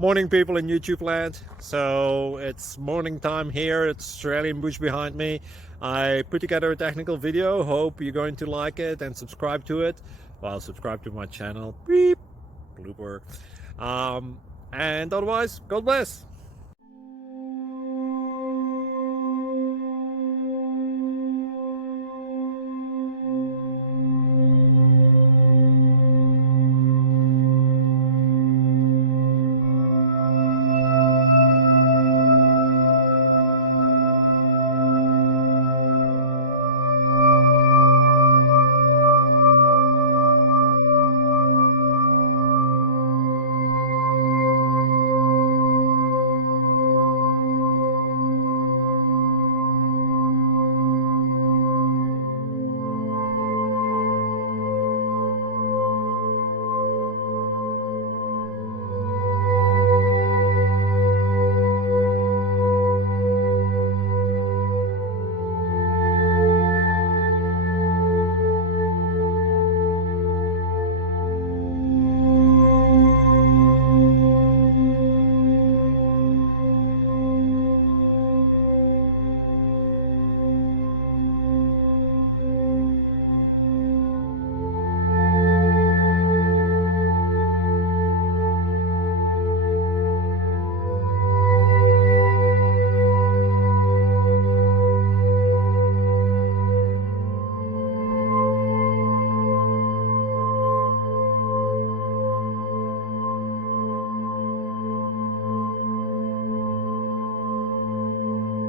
Morning, people in YouTube land. So it's morning time here. It's Australian bush behind me. I put together a technical video. Hope you're going to like it and subscribe to it. Well, subscribe to my channel. Beep. Blooper. And otherwise, God bless.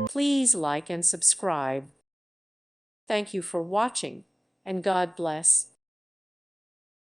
Please like and subscribe. Thank you for watching, and God bless.